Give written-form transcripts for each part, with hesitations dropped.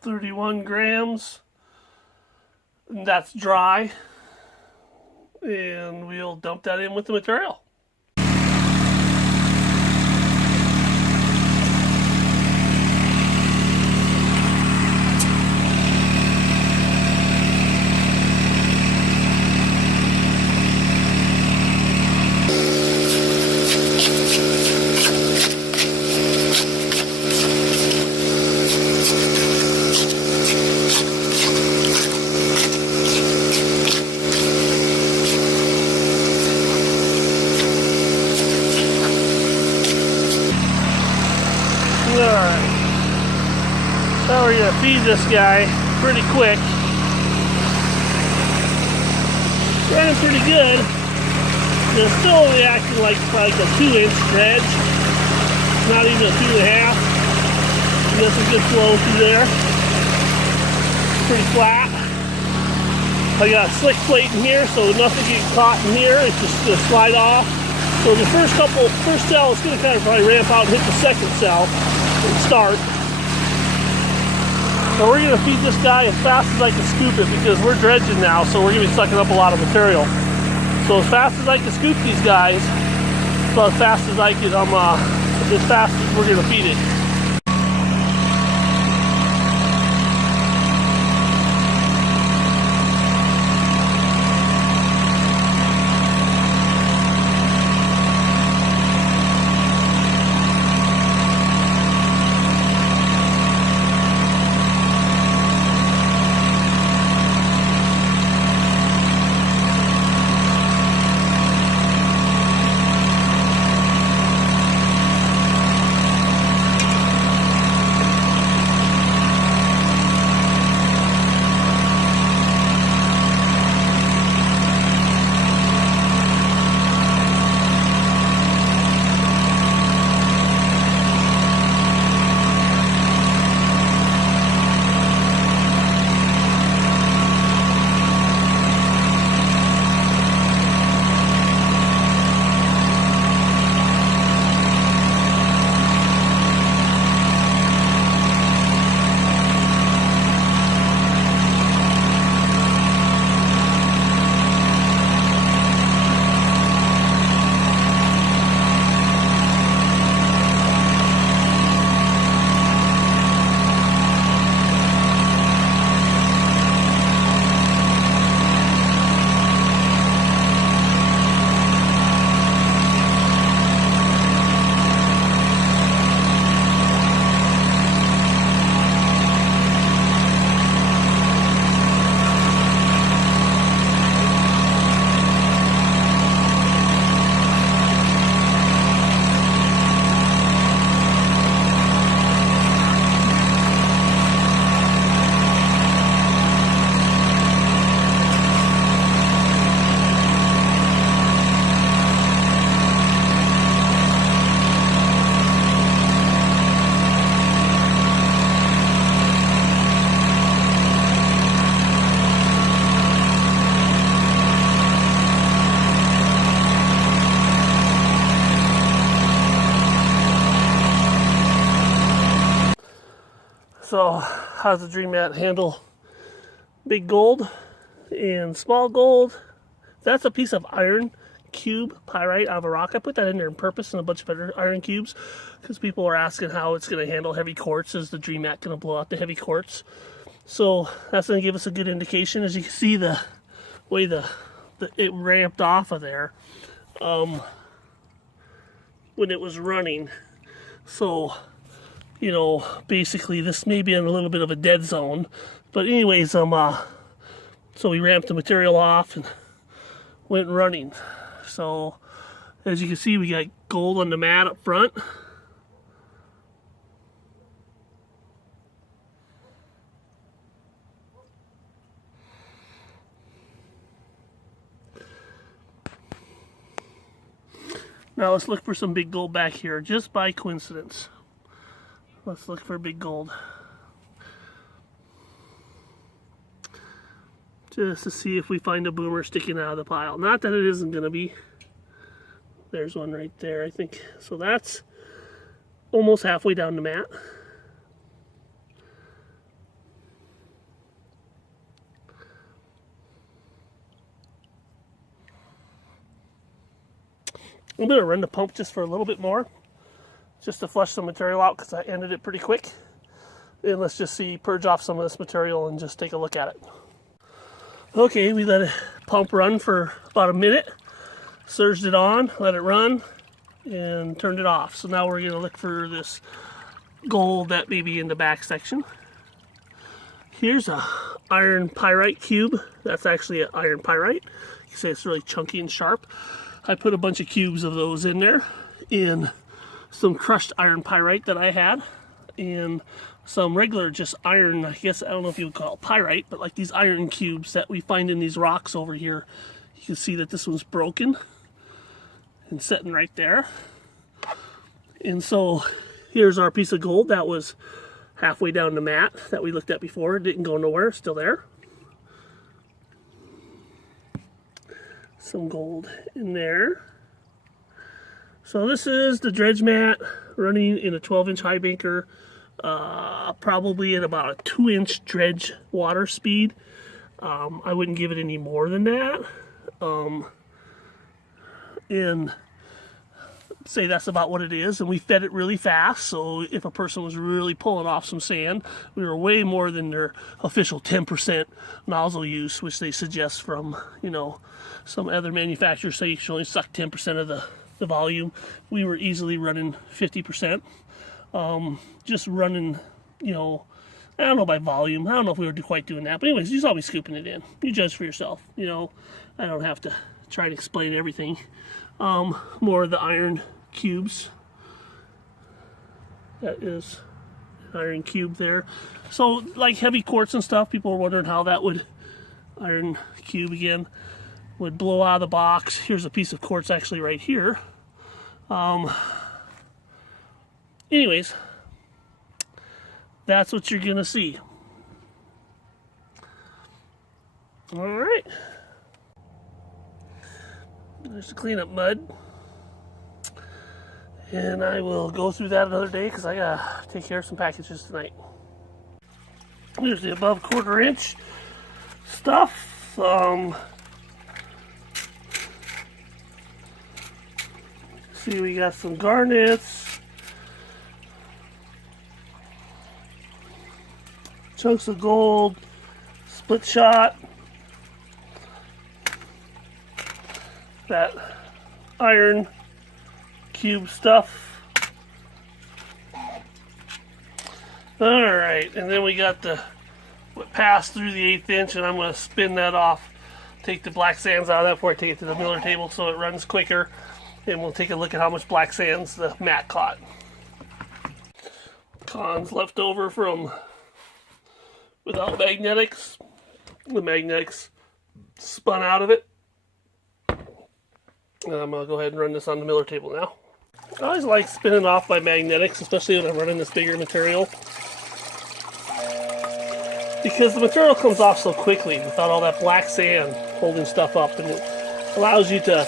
31 grams. And that's dry. And we'll dump that in with the material. Alright, so we're going to feed this guy pretty quick. Running pretty good. It's still only acting like a 2-inch dredge, not even a 2.5. And that's a good flow through there. Pretty flat. I got a slick plate in here, so nothing gets caught in here. It's just going to slide off. So the first cell is going to kind of probably ramp out and hit the second cell and start. So we're going to feed this guy as fast as I can scoop it because we're dredging now, so we're going to be sucking up a lot of material. So as fast as I can scoop these guys, so as fast as I can, as fast as we're going to feed it. So how does the Dream Mat handle big gold and small gold? That's a piece of iron cube pyrite out of a rock. I put that in there on purpose and a bunch of other iron cubes because people are asking how it's going to handle heavy quartz. Is the Dream Mat going to blow out the heavy quartz? So that's going to give us a good indication. As you can see, the way it ramped off of there when it was running. So, you know, basically this may be in a little bit of a dead zone. But anyways, so we ramped the material off and went running. So as you can see, we got gold on the mat up front. Now let's look for some big gold back here, just by coincidence. Let's look for big gold. Just to see if we find a boomer sticking out of the pile. Not that it isn't going to be. There's one right there, I think. So that's almost halfway down the mat. I'm going to run the pump just for a little bit more, just to flush some material out because I ended it pretty quick. And let's just purge off some of this material and just take a look at it. Okay, we let a pump run for about a minute, surged it on, let it run, and turned it off. So now we're going to look for this gold that may be in the back section. Here's a iron pyrite cube. That's actually an iron pyrite. You can say it's really chunky and sharp. I put a bunch of cubes of those in there, in some crushed iron pyrite that I had, and some regular just iron, I guess, I don't know if you would call it pyrite, but like these iron cubes that we find in these rocks over here. You can see that this one's broken and sitting right there. And so here's our piece of gold that was halfway down the mat that we looked at before. It didn't go nowhere, still there. Some gold in there. So this is the dredge mat running in a 12-inch high banker, probably at about a 2-inch dredge water speed. I wouldn't give it any more than that. And say that's about what it is. And we fed it really fast, so if a person was really pulling off some sand, we were way more than their official 10% nozzle use, which they suggest from, you know, some other manufacturers say you should only suck 10% of the volume. We were easily running 50%. Just running, you know, I don't know by volume. I don't know if we were quite doing that. But anyways, you saw me scooping it in. You judge for yourself. You know, I don't have to try to explain everything. More of the iron cubes. That is an iron cube there. So like heavy quartz and stuff, people are wondering how that would, iron cube again, would blow out of the box. Here's a piece of quartz actually right here. Anyways, that's what you're gonna see. All right. There's the cleanup mud. And I will go through that another day because I gotta take care of some packages tonight. There's the above 1/4 inch stuff. See, we got some garnets, chunks of gold, split shot, that iron cube stuff. Alright, and then we got the what passed through the 1/8 inch, and I'm going to spin that off, take the black sands out of that before I take it to the miller table so it runs quicker, and we'll take a look at how much black sands the mat caught. Cons left over from without magnetics. The magnetics spun out of it. And I'm going to go ahead and run this on the miller table now. I always like spinning off my magnetics, especially when I'm running this bigger material, because the material comes off so quickly without all that black sand holding stuff up, and it allows you to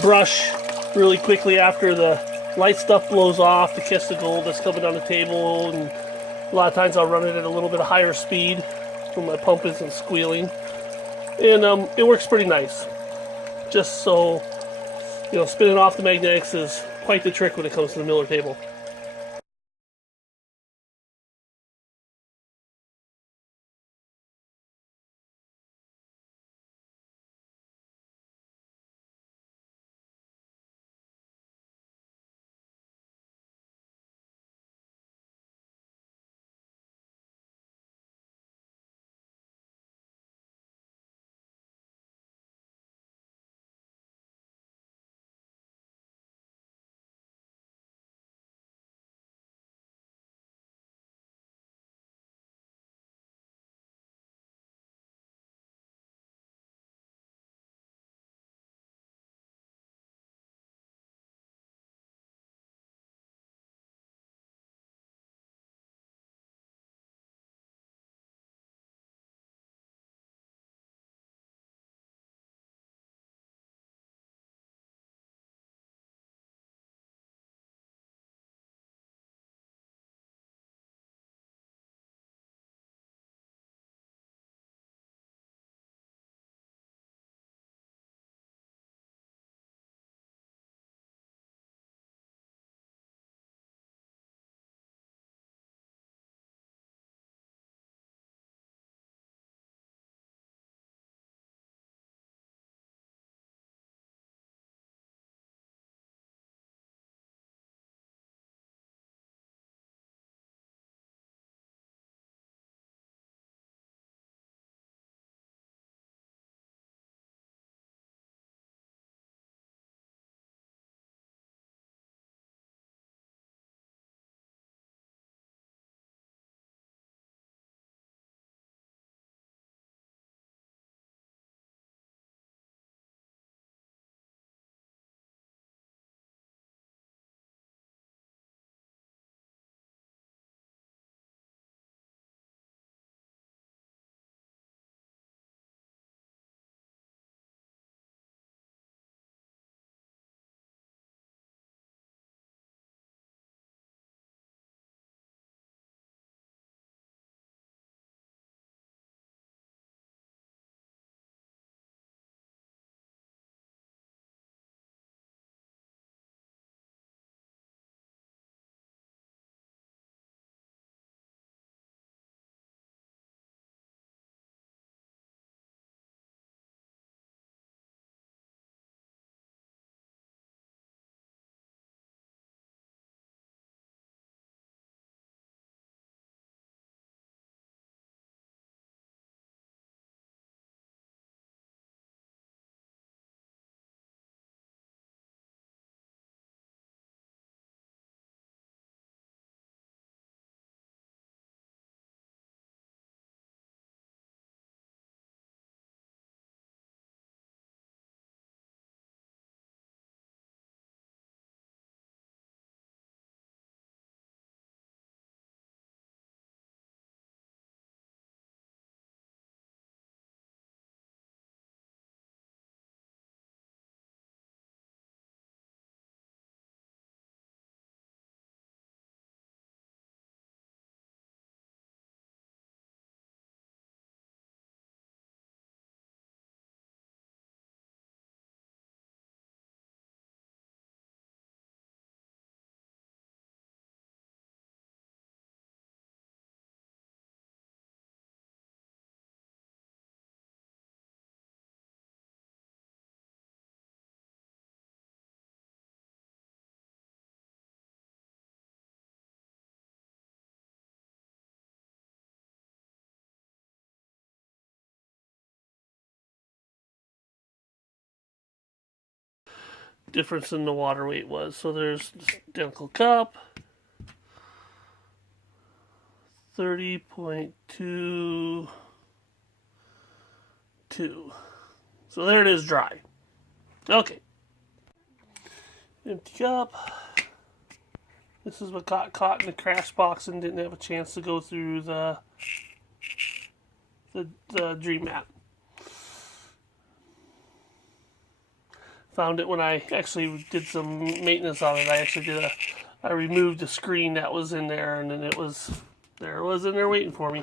brush really quickly after the light stuff blows off to catch the gold that's coming on the table. And a lot of times I'll run it at a little bit higher speed when my pump isn't squealing, and it works pretty nice. Just so you know, spinning off the magnetics is quite the trick when it comes to the miller table. difference in the water weight was. So there's this identical cup, 30.22. So there it is, dry. Okay. Empty cup. This is what got caught in the crash box and didn't have a chance to go through the dream mat. Found it when I actually did some maintenance on it. I removed the screen that was in there, and then it was in there waiting for me.